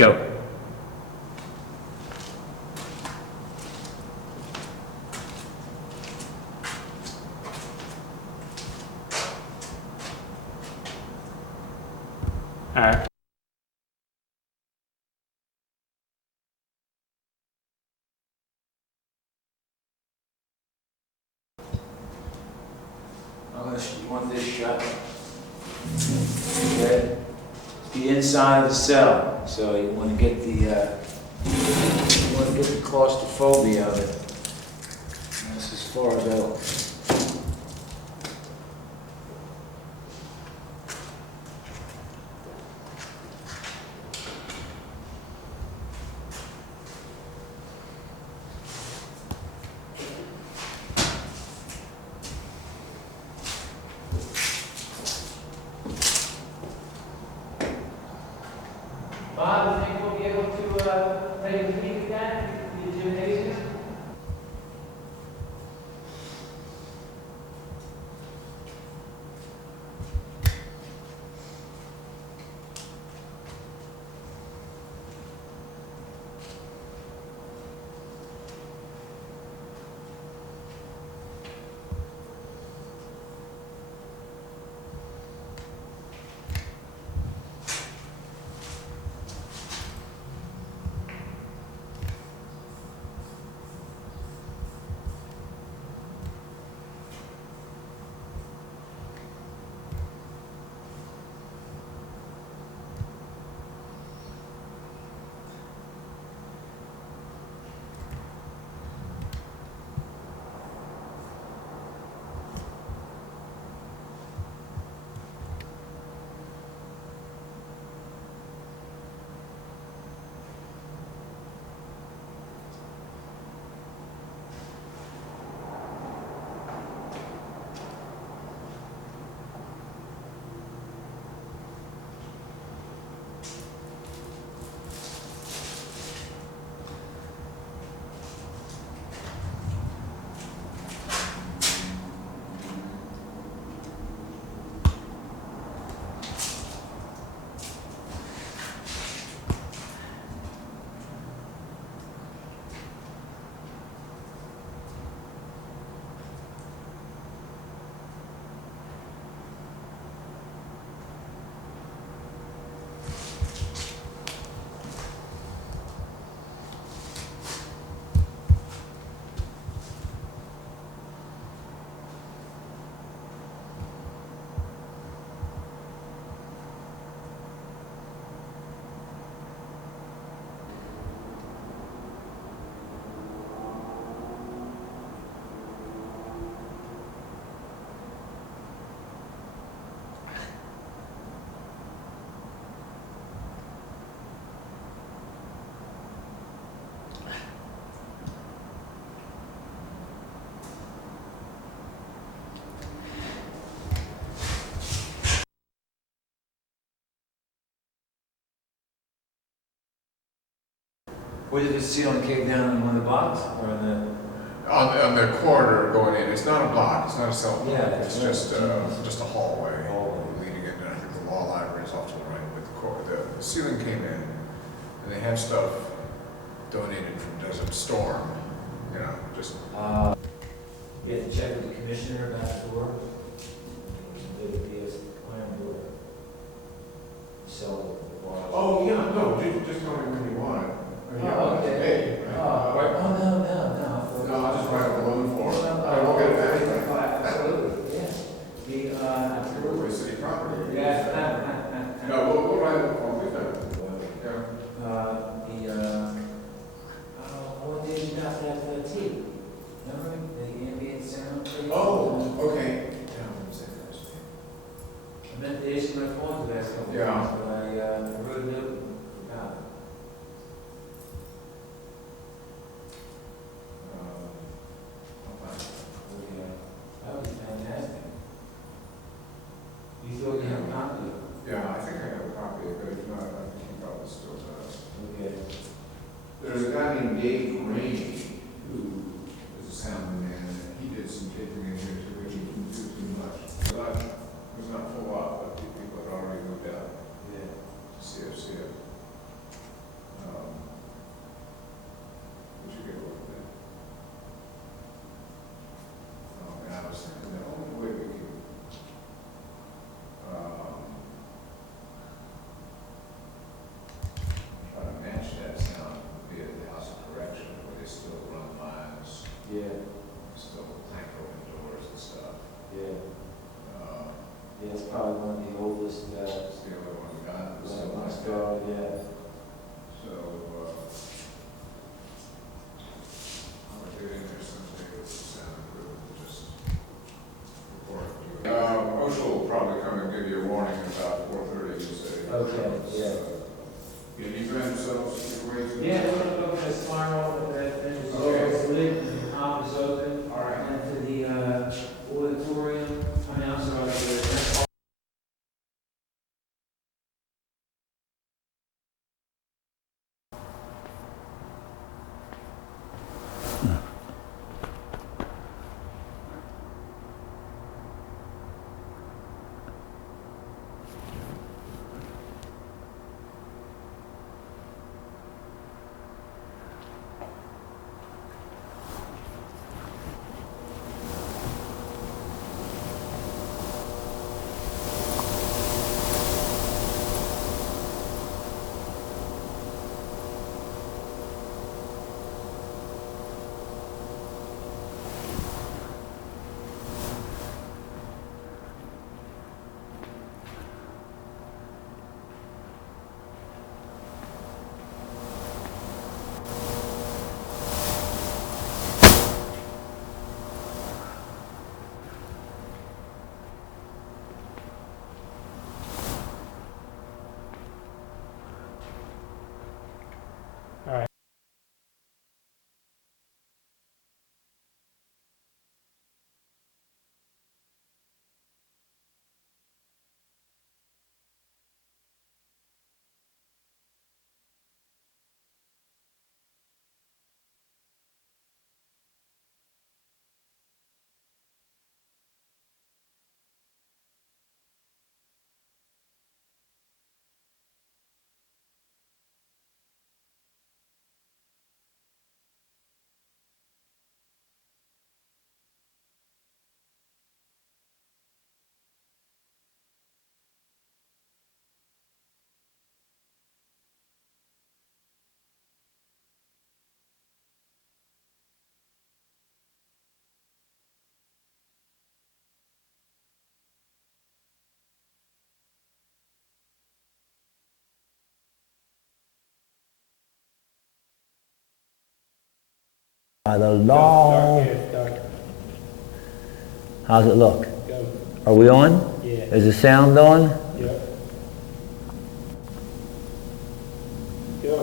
Go. You want this shot? Okay. The inside of the cell, so you want to get the claustrophobia of it. That's as far as that'll. Bob, do you think we'll be able to take a peek at that, the gymnasium? Where did the ceiling cave down in one of the blocks or in the? On the corridor going in, it's not a block, it's not a cell block, Yeah, it's right. just a hallway leading into, I think the law library is off to the right, but the ceiling came in, and they had stuff donated from Desert Storm, you know, just. You had to check with the commissioner about the door. They would be a iron door. So. Oh, yeah, no, just tell me when you want it. Oh, okay. Hey, right. Right. Oh, no. No, I'll just write a balloon for it. Oh, We'll get it back. absolutely, yeah. The, We're city property. yeah. No, we'll write it for you. Yeah. What did you got that tea? Remember the ambient sound? Oh, okay. Yeah, what was that first name? I meant to issue my phone the last couple of Yeah. days, but I wrote it up and forgot. That was fantastic. You thought you had a copy? Yeah, I think I have a copy of it, if not, I think he probably still does. Okay. There's a guy named Dave Graney, who is a sound man, and he did some taping in here too, which he didn't do too much. It was not full up, but people had already moved out Yeah. to CFC. by the law. How's it look? Go. Are we on? Yeah. Is the sound on? Yep. Go.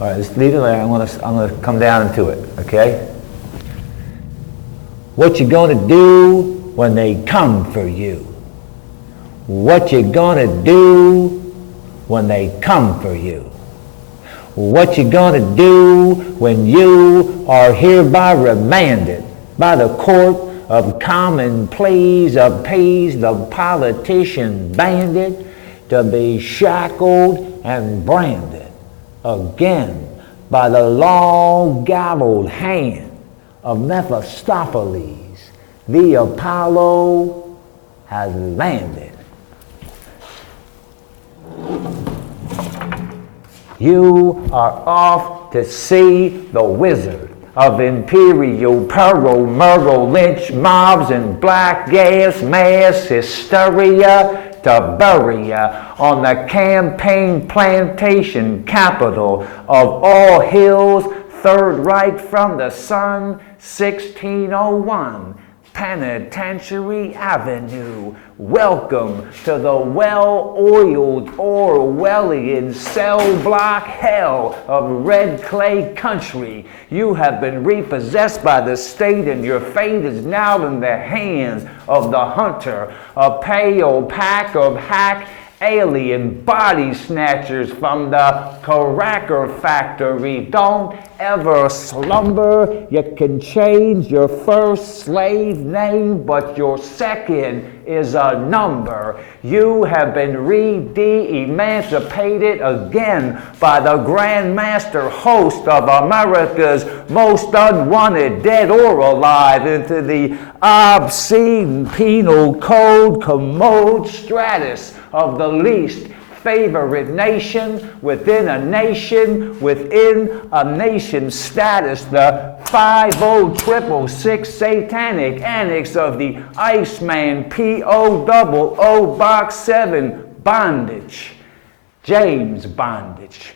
All right, let's leave it there. I'm gonna come down into it, okay? What you gonna do when they come for you? What you gonna do when they come for you? What you gonna do when you are hereby remanded by the court of common pleas, appeased the politician bandit, to be shackled and branded again by the long-gallowed hand of Mephistopheles? The Apollo has landed. You are off to see the wizard of imperial pearl, murder, lynch mobs, and black gas mass hysteria to bury ya on the campaign plantation capital of all hills, third right from the sun, 1601. Penitentiary Avenue. Welcome to the well-oiled Orwellian cell block hell of red clay country. You have been repossessed by the state, and your fate is now in the hands of the hunter, a pale pack of hack alien body snatchers from the cracker factory. Don't ever slumber. You can change your first slave name, but your second is a number. You have been emancipated again by the grandmaster host of America's most unwanted, dead or alive, into the obscene penal code commode stratus of the least favorite nation within a nation status, the 50666 satanic annex of the Iceman POOO Box 7 bondage, James bondage.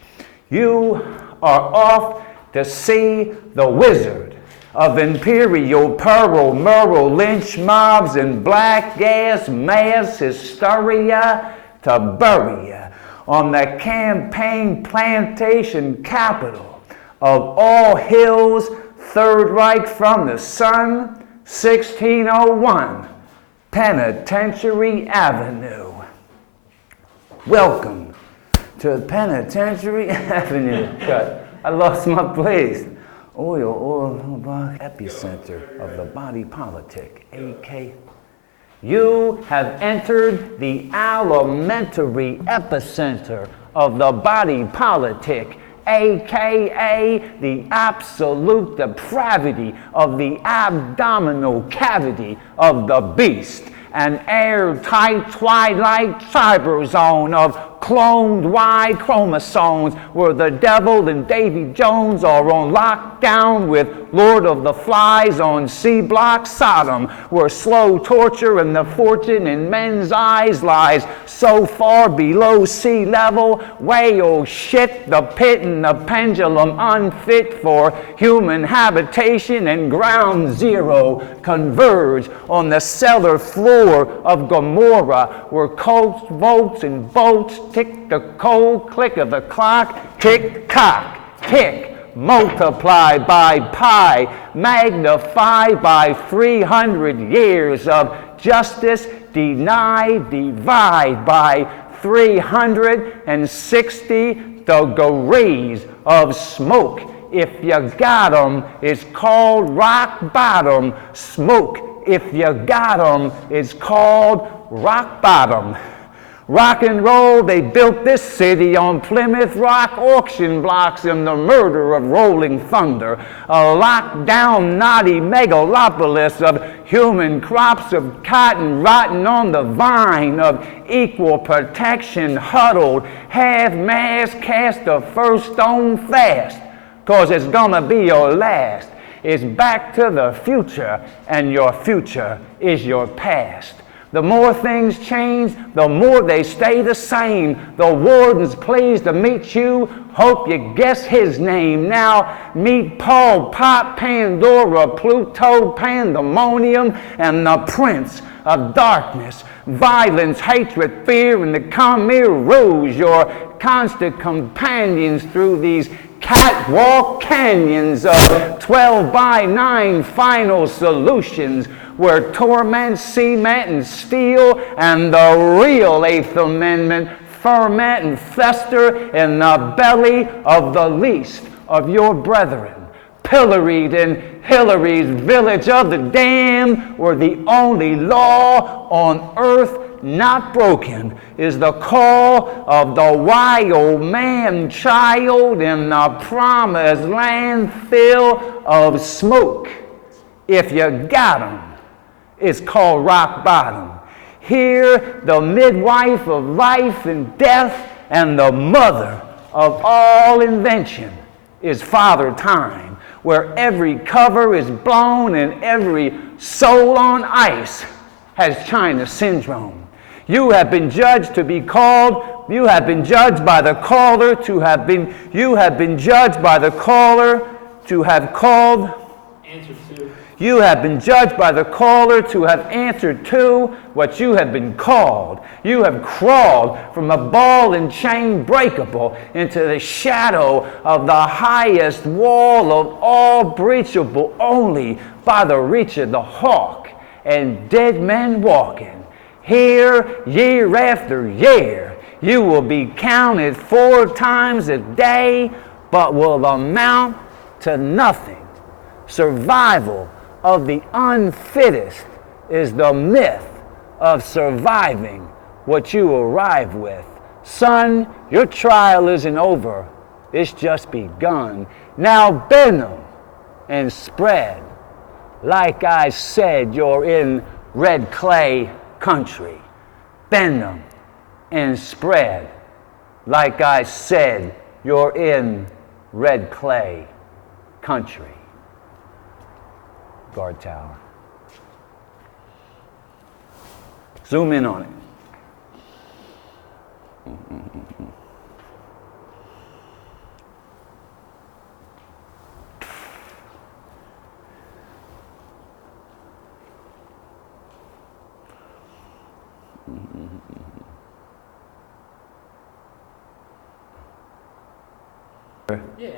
You are off to see the wizard of imperial pearl, murder, lynch mobs, and black gas mass hysteria to bury ya on the campaign plantation capital of all hills, third right from the sun, 1601 Penitentiary Avenue. Welcome to Penitentiary Avenue. God, I lost my place. Oil, epicenter of the body politic, AK. You have entered the alimentary epicenter of the body politic, aka the absolute depravity of the abdominal cavity of the beast, an airtight twilight cyber zone of cloned Y chromosomes where the devil and Davy Jones are on lockdown with Lord of the Flies on C-Block Sodom, where slow torture and the fortune in men's eyes lies so far below sea level, whale shit, the pit and the pendulum unfit for human habitation, and ground zero converge on the cellar floor of Gomorrah, where cults, votes, and boats tick the cold click of the clock, tick, cock, tick, multiply by pi, magnify by 300 years of justice, deny, divide by 360 degrees of smoke. If you got 'em, it's called rock bottom. Smoke, if you got 'em, it's called rock bottom. Rock and roll, they built this city on Plymouth Rock auction blocks and the murder of Rolling Thunder. A locked-down, naughty megalopolis of human crops of cotton rotting on the vine of equal protection, huddled, half-mast, cast the first stone fast, 'cause it's gonna be your last. It's back to the future, and your future is your past. The more things change, the more they stay the same. The warden's pleased to meet you. Hope you guess his name. Now meet Paul, Pop, Pandora, Pluto, Pandemonium, and the Prince of Darkness. Violence, hatred, fear, and the Khmer Rouge, your constant companions through these catwalk canyons of 12 by 9 final solutions, where torment, cement, and steel, and the real Eighth Amendment ferment and fester in the belly of the least of your brethren. Pilloried in Hillary's village of the damned, where the only law on earth not broken is the call of the wild man-child in the promised landfill of smoke. If you got 'em, it's called rock bottom. Here, the midwife of life and death and the mother of all invention is Father Time, where every cover is blown and every soul on ice has China syndrome. You have been judged to be called, you have been judged by the caller to have been, you have been judged by the caller to have called, Answer to. you have been judged by the caller to have answered to what you have been called. You have crawled from a ball and chain breakable into the shadow of the highest wall of all breachable only by the reach of the hawk and dead men walking. Here, year after year, you will be counted 4 times a day, but will amount to nothing. Survival of the unfittest is the myth of surviving what you arrive with. Son, your trial isn't over. It's just begun. Now bend them and spread. Like I said, you're in red clay country. Bend them and spread. Like I said, you're in red clay country. Guard tower. Zoom in on it. Yeah.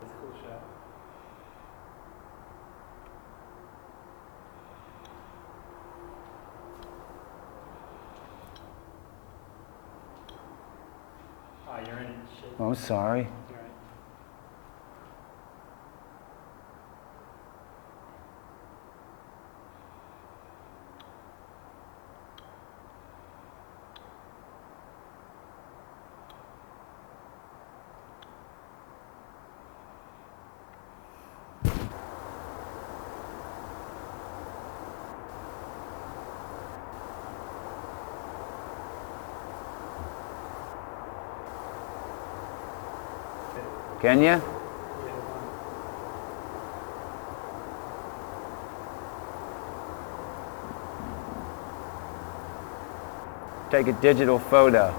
That's a cool shot. Oh, you're in it. Shit. I'm sorry. You're right. Can you? Yeah, Take a digital photo.